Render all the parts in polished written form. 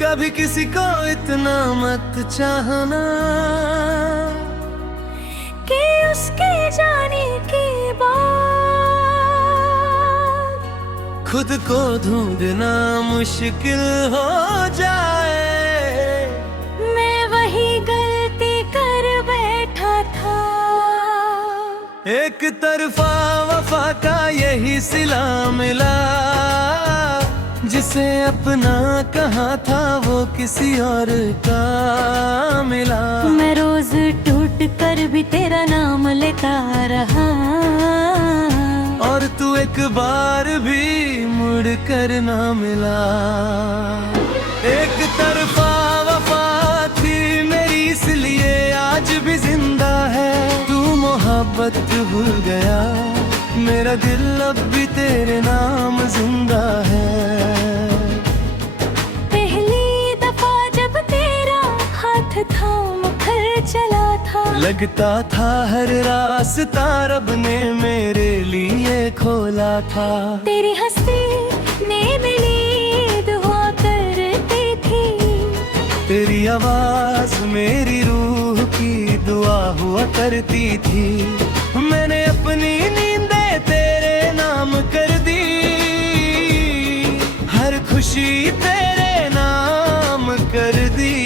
कभी किसी को इतना मत चाहना कि उसके जाने के बाद खुद को ढूंढना मुश्किल हो जाए। मैं वही गलती कर बैठा था। एक तरफा वफा का यही सिला मिला, जिसे अपना कहा था वो किसी और का मिला। मैं रोज टूट कर भी तेरा नाम लेता रहा, और तू एक बार भी मुड़ कर ना मिला। एक तरफा वफा थी मेरी इसलिए आज भी जिंदा है। तू मोहब्बत भूल गया, मेरा दिल अब भी तेरे नाम जिंदा है। पहली दफा जब तेरा हाथ थाम कर चला था, लगता था हर रास्ता रब ने मेरे लिए खोला था। तेरी हंसी ने मिली दुआ करती थी, तेरी आवाज मेरी रूह की दुआ हुआ करती थी। मैंने अपनी नींदें तेरे नाम कर दी, हर खुशी तेरे नाम कर दी।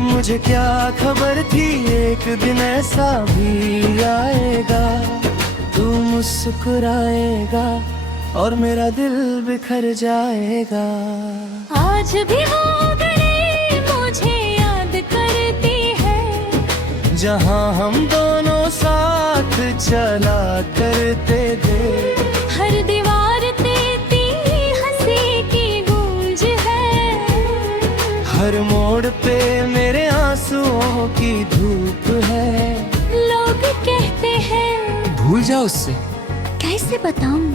मुझे क्या खबर थी एक दिन ऐसा भी आएगा, तू मुस्कुराएगा और मेरा दिल बिखर जाएगा। आज भी वो गली मुझे याद करती है, जहाँ हम दोनों साथ चला करते थे। हर दीवार तेरी हंसी की गूंज है, हर मोड़ पे मेरे आंसुओं की धूप है। लोग कहते हैं भूल जाओ उससे, कैसे बताऊं,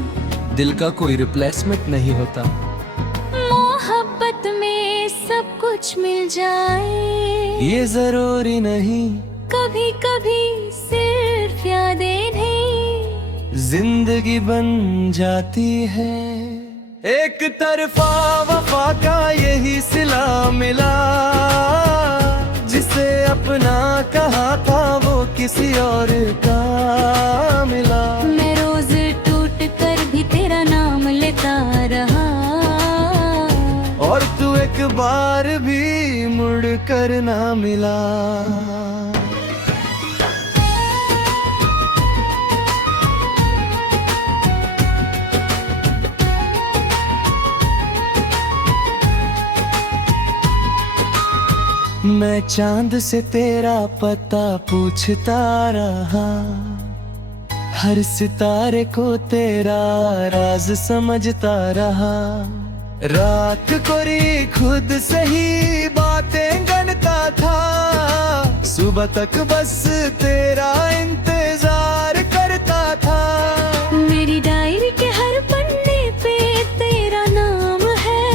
दिल का कोई रिप्लेसमेंट नहीं होता। मोहब्बत में सब कुछ मिल जाए, ये जरूरी नहीं, कभी कभी सिर्फ यादें नहीं जिंदगी बन जाती है। एक तरफा वफा का यही सिला मिला, जिसे अपना कहा था वो किसी और का मिला। मैं रोज टूट कर भी तेरा नाम लेता रहा, और तू एक बार भी मुड़ कर ना मिला। मैं चांद से तेरा पता पूछता रहा, हर सितारे को तेरा राज समझता रहा। रात कोरी खुद से ही बातें गनता था, सुबह तक बस तेरा इंतजार करता था। मेरी डायरी के हर पन्ने पे तेरा नाम है,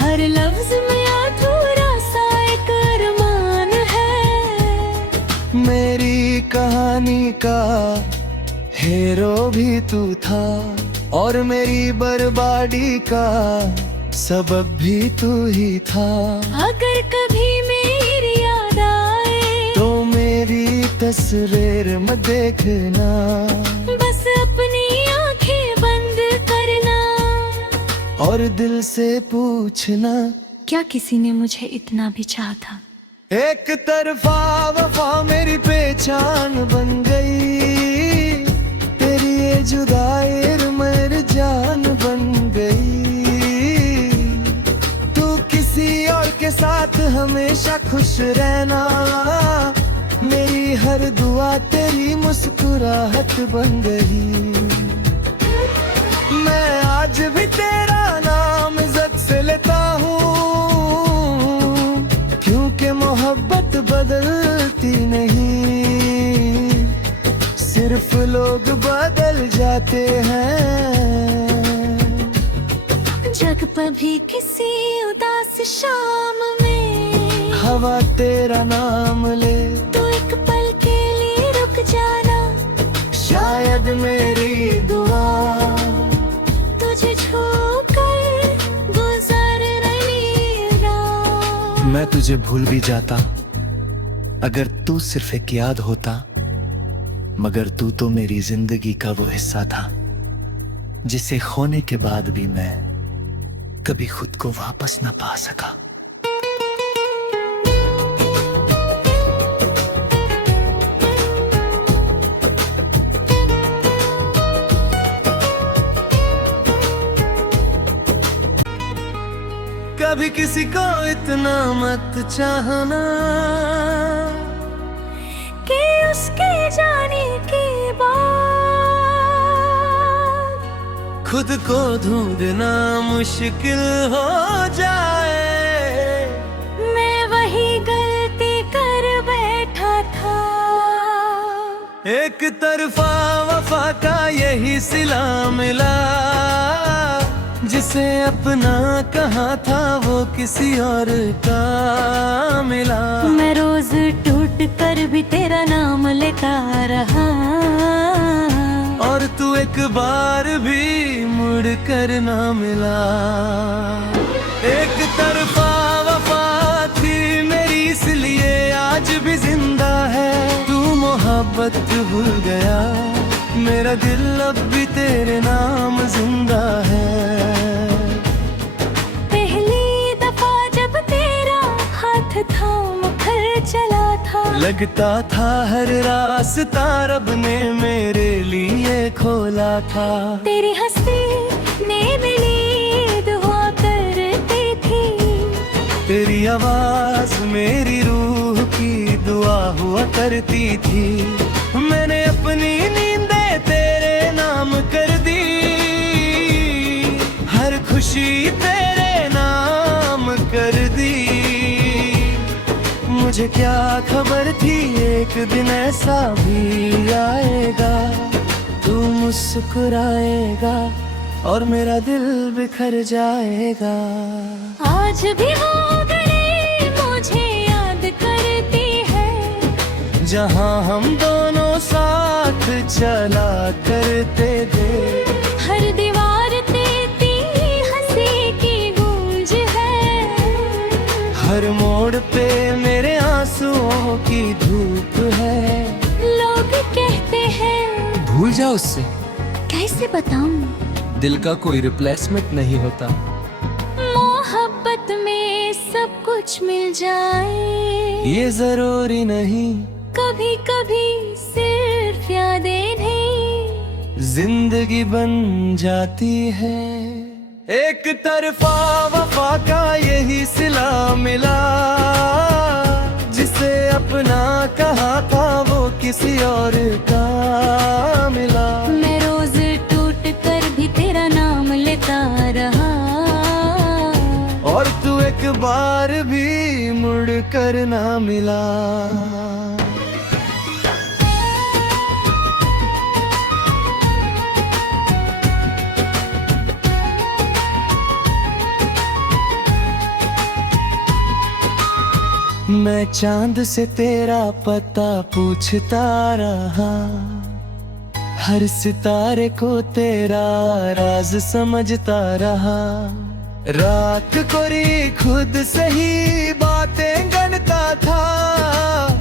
हर लफ्ज में अधूरा सा एक अरमान है। मेरी कहानी का हीरो भी तू था, और मेरी बर्बादी का सबब भी तू ही था। अगर कभी मेरी याद आए तो मेरी तस्वीर में देखना, बस अपनी आंखें बंद करना, और दिल से पूछना, क्या किसी ने मुझे इतना भी चाहा था। एक तरफा वफा मेरी पहचान बन गई, तेरी ये जुदाई मेरी जान बन गई। तू किसी और के साथ हमेशा खुश रहना, मेरी हर दुआ तेरी मुस्कुराहट बन गई। मैं आज भी तेरा नाम इज्जत से लेता हूँ, क्योंकि मोहब्बत बदलती नहीं, सिर्फ लोग बदल जाते हैं। जग पर भी किसी उदास शाम में हवा तेरा नाम ले, तो एक पल के लिए रुक जाना, शायद मेरी दुआ तुझे छू कर गुजर मैं तुझे भूल भी जाता अगर तू सिर्फ एक याद होता, मगर तू तो मेरी जिंदगी का वो हिस्सा था जिसे खोने के बाद भी मैं कभी खुद को वापस ना पा सका। कभी किसी को इतना मत चाहना कि उसके जाने के बाद खुद को ढूंढना मुश्किल हो जाए। मैं वही गलती कर बैठा था। एक तरफा वफा का यही सिला मिला, जिसे अपना कहा था वो किसी और का मिला। मैं रोज टूट कर भी तेरा नाम लेता रहा, और तू एक बार भी मुड़ कर ना मिला। एक तरफा वफा थी मेरी इसलिए आज भी जिंदा है। तू मोहब्बत भूल गया, मेरा दिल अब भी तेरे नाम जिंदा है। पहली दफा जब तेरा हाथ थाम कर चला था, लगता था हर रास्ता रब ने मेरे लिए खोला था। तेरी हंसी ने मिली दुआ करती थी, तेरी आवाज मेरी रूह की दुआ हुआ करती थी। मैंने अपनी नींदें तेरे नाम कर दी, हर खुशी तेरे नाम कर दी। मुझे क्या खबर थी एक दिन ऐसा भी आएगा, तू मुस्कुराएगा और मेरा दिल बिखर जाएगा। आज भी वो गली मुझे याद करती है, जहाँ हम दोनों साथ चला करते थे। हर दीवार तेरी हंसी की गूंज है, हर मोड़ पे मेरे आंसुओं की धूप है। लोग कहते हैं भूल जाओ उससे, कैसे बताऊं, दिल का कोई रिप्लेसमेंट नहीं होता। मोहब्बत में सब कुछ मिल जाए, ये जरूरी नहीं, कभी कभी सिर्फ यादें नहीं जिंदगी बन जाती है। एक तरफा वफा का यही सिला मिला, जिसे अपना कहा था वो किसी और का मिला। मैं रोज टूट कर भी तेरा नाम लेता रहा, और तू एक बार भी मुड़ कर ना मिला। मैं चांद से तेरा पता पूछता रहा, हर सितारे को तेरा राज समझता रहा। रात कोरी खुद से ही बातें गढ़ता था,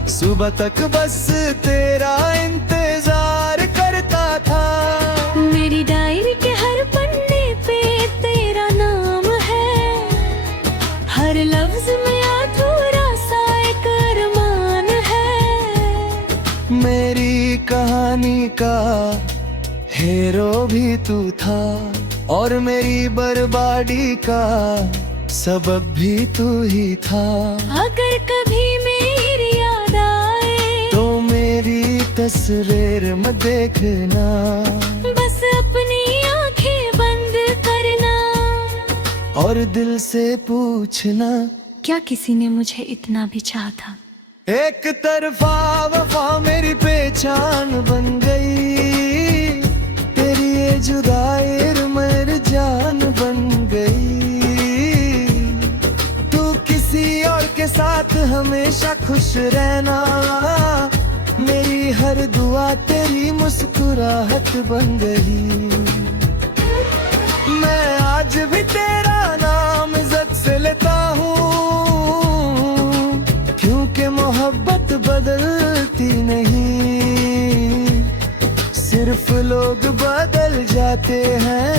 सुबह तक बस तेरा इंतजार करता था। मेरी डायरी के हर पन्ने पे तेरा नाम है, हर लफ्ज में अधूरा सा एक अरमान है। मेरी कहानी का हीरो भी तू था, और मेरी बर्बादी का सबब भी तू ही था। अगर कभी मेरी याद आए तो मेरी तस्वीर में देखना, बस अपनी आंखें बंद करना और दिल से पूछना, क्या किसी ने मुझे इतना भी चाहा था। एक तरफा वफा मेरी पहचान बन गई, तेरी ये जुदाई मेरी जान बन गई। तू किसी और के साथ हमेशा खुश रहना, मेरी हर दुआ तेरी मुस्कुराहट बन गई। मैं आज भी तेरा नाम इज्जत से लेता हूँ, बात बदलती नहीं, सिर्फ लोग बदल जाते हैं।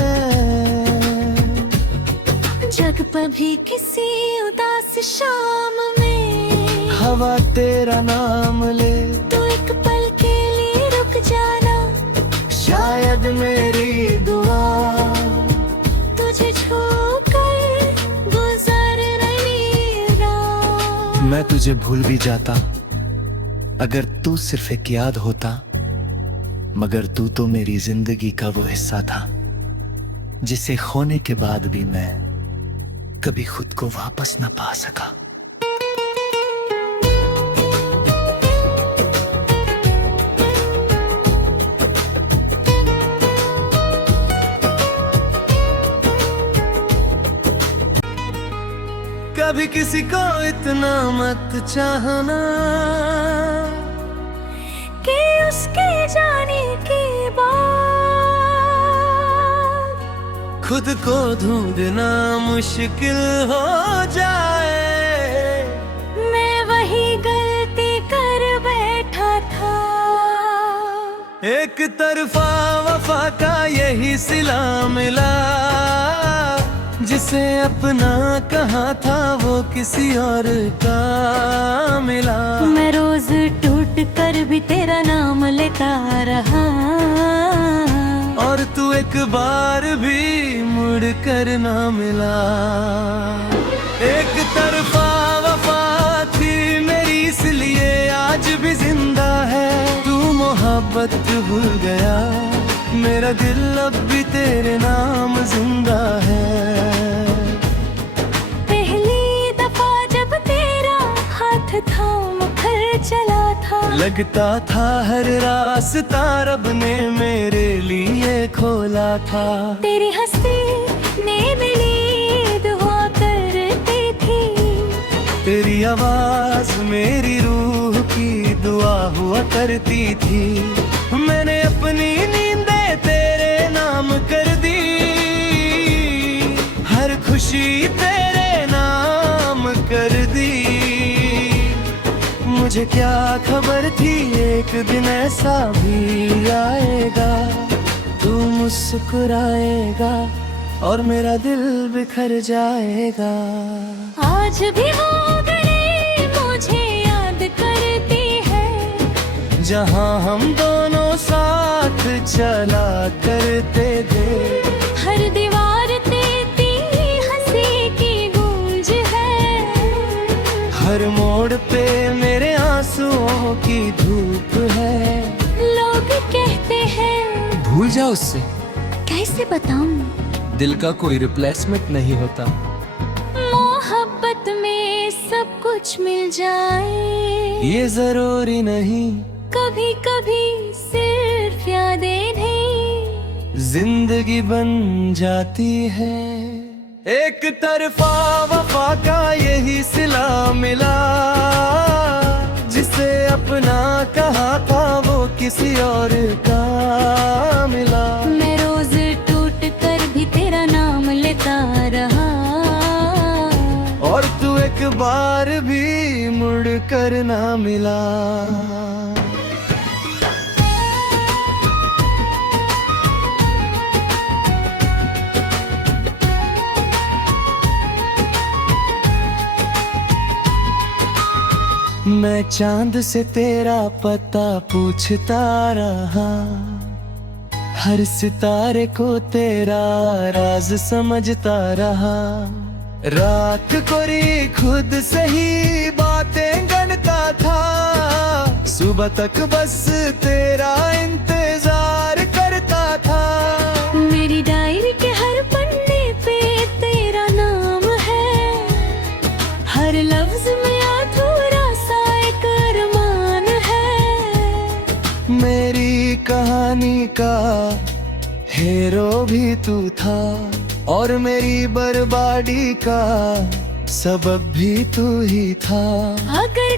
जग पर भी किसी उदास शाम में हवा तेरा नाम ले, तू एक पल के लिए रुक जाना। शायद मेरी दुआ तुझे छूकर गुजर रही रात। मैं तुझे भूल भी जाता अगर तू सिर्फ एक याद होता, मगर तू तो मेरी जिंदगी का वो हिस्सा था जिसे खोने के बाद भी मैं कभी खुद को वापस न पा सका। कभी किसी को इतना मत चाहना कि उसके जाने के बाद खुद को ढूंढना मुश्किल हो जाए। मैं वही गलती कर बैठा था। एक तरफा वफा का यही सिला मिला, जिसे अपना कहा था वो किसी और का मिला। मैं रोज टूट कर भी तेरा नाम लेता रहा, और तू एक बार भी मुड़ कर ना मिला। एक तरफा वफा थी मेरी इसलिए आज भी जिंदा है। तू मोहब्बत भूल गया, मेरा दिल अब भी तेरे नाम जिंदा है। पहली दफा जब तेरा हाथ थाम कर चला था, लगता था हर रास्ता रब ने मेरे लिए खोला था। तेरी हंसी ने मिली दुआ करती थी, तेरी आवाज मेरी रूह की दुआ हुआ करती थी। मैंने अपनी नींदें तेरे नाम कर दी, हर खुशी तेरे नाम कर दी। मुझे क्या खबर थी एक दिन ऐसा भी आएगा, तू मुस्कुराएगा और मेरा दिल बिखर जाएगा। आज भी वो गली मुझे याद करती है, जहाँ हम दोनों साथ चला करते थे। हर दीवार तेरी हंसी की गूंज है, हर मोड़ पे मेरे आंसुओं की धूप है। लोग कहते हैं भूल जा उससे, कैसे बताऊं, दिल का कोई रिप्लेसमेंट नहीं होता। मोहब्बत में सब कुछ मिल जाए ये जरूरी नहीं, कभी कभी सिर्फ यादें नहीं जिंदगी बन जाती है। एक तरफा वफा का यही सिला मिला, जिसे अपना कहा था वो किसी और का मिला। मैं रोज टूट कर भी तेरा नाम लेता रहा, और तू एक बार भी मुड़ कर ना मिला। मैं चांद से तेरा पता पूछता रहा, हर सितारे को तेरा राज समझता रहा। रात कोरी खुद से ही बातें गनता था, सुबह तक बस तेरा इंतजार करता था। मेरी डायरी के हर पन्ने पे तेरा नाम है, हर लफ्ज में अधूरा सा एक अरमान है। मेरी कहानी का हीरो भी तू था, और मेरी बर्बादी का सबब भी तू ही था। अगर